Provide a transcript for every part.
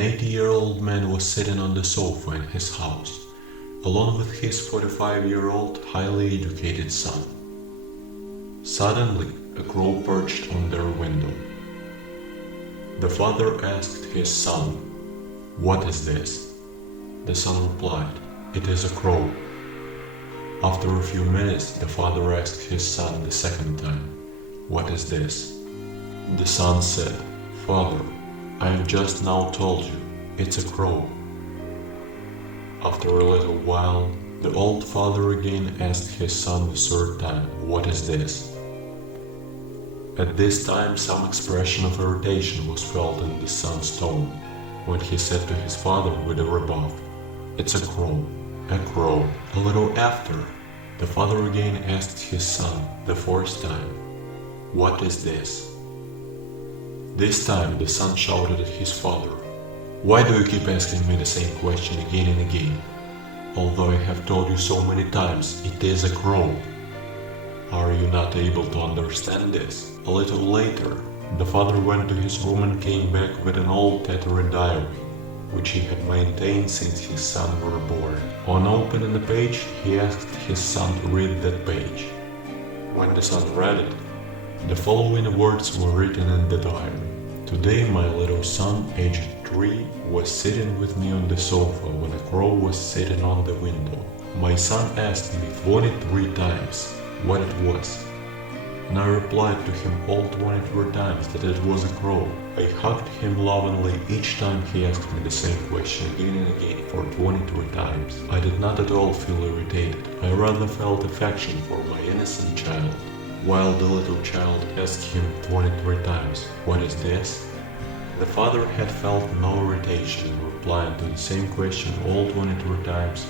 An 80-year-old man was sitting on the sofa in his house, along with his 45-year-old highly educated son. Suddenly, a crow perched on their window. The father asked his son, "What is this?" The son replied, "It is a crow." After a few minutes, the father asked his son the second time, "What is this?" The son said, "Father, I have just now told you, it's a crow." After a little while, the old father again asked his son the third time, "What is this?" At this time, some expression of irritation was felt in the son's tone, when he said to his father with a rebuff, "It's a crow, a crow." A little after, the father again asked his son the fourth time, "What is this?" This time the son shouted at his father, "Why do you keep asking me the same question again and again? Although I have told you so many times, it is a crow. Are you not able to understand this?" A little later, the father went to his room and came back with an old tattered diary, which he had maintained since his son were born. On opening the page, he asked his son to read that page. When the son read it, the following words were written in the diary. "Today my little son, aged 3, was sitting with me on the sofa when a crow was sitting on the window. My son asked me 23 times what it was, and I replied to him all 23 times that it was a crow. I hugged him lovingly each time he asked me the same question again and again for 23 times. I did not at all feel irritated. I rather felt affection for my innocent child." While the little child asked him 23 times, "What is this?" the father had felt no irritation in replying to the same question all 23 times,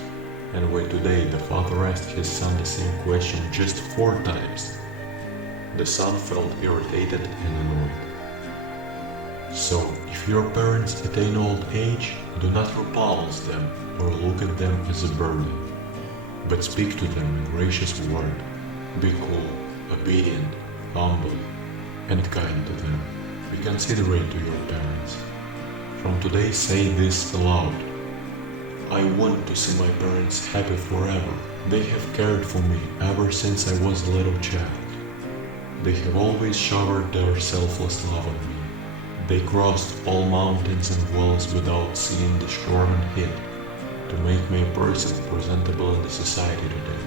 and why today the father asked his son the same question just 4 times. The son felt irritated and annoyed. So, if your parents attain old age, do not repulse them or look at them as a burden, but speak to them in gracious word. Be cool, obedient, humble, and kind to them. Be considerate to your parents. From today say this aloud: "I want to see my parents happy forever. They have cared for me ever since I was a little child. They have always showered their selfless love on me. They crossed all mountains and walls without seeing the storm and heat, to make me a person presentable in the society today.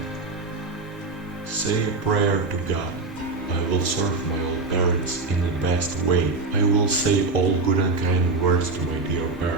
Say a prayer to God. I will serve my old parents in the best way. I will say all good and kind words to my dear parents.